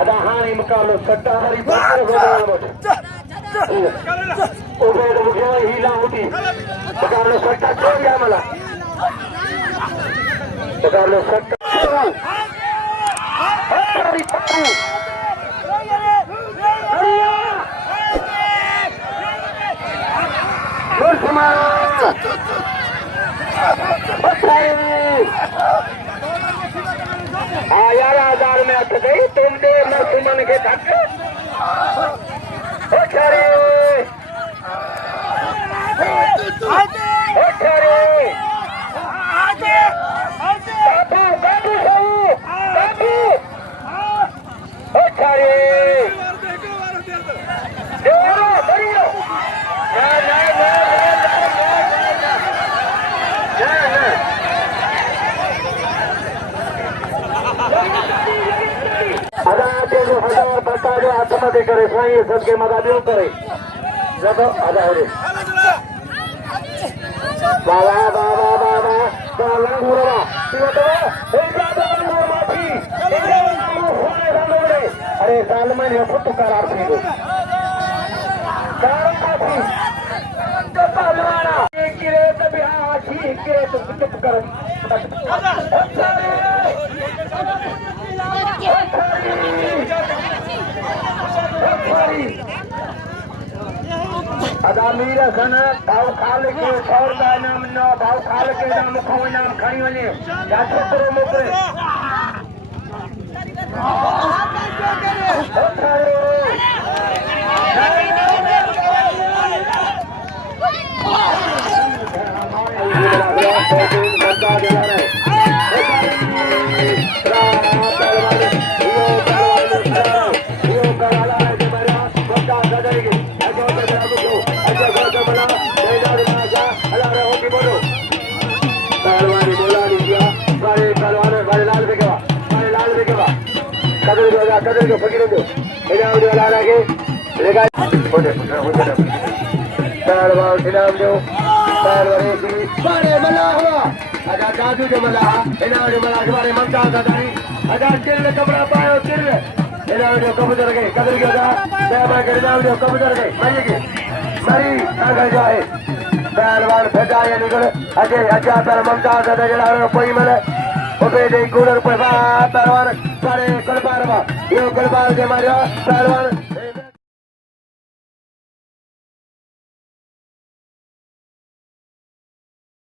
ada hani mukaablo सट्टा हरी ओबे तो मुझे हीला होती मुकाबलो सट्टा छोड़ गया मला मुकाबलो सट्टा हरी पत्तू गोल समारा यार हजार में अट गई तुम दे मैं सुमन के धक हजार बता जो आत्महत्या करे साईं सबके मदद करे जब आधा हो रे बाबा बाबा बाबा बाला गुरवा तू तो हे जाता माफी अरे साल में ये खुद करार थी दो कारण काफी तो पहलवाना एक किरे तो बिहार ठीक किरे तो चुप कर अदा मीरा सन भाव खाल के 100 रुपया इनाम न भाव खाल के इनाम खो इनाम खणी वने या छोकरो मोकले कदर जो फकीर दो इनाम जो ला के लेगा होते तारवा इनाम जो तारवारे की बड़े मला हुआ आजा जादू जो मला इनाम जो मला के बारे ममता दादारी आजा तिल कपड़ा पायो तिल इनाम जो कबूतर गए कदर के दा देवा के इनाम जो कबूतर गए मरी के मरी आगे जाए तारवार फटा या निकल अजय अच्छा पर ममता दादा जला कोई मले ओबे दे कूलर पे बा तारवार सारे कलबार बा यो कलबार के मारियो तारवार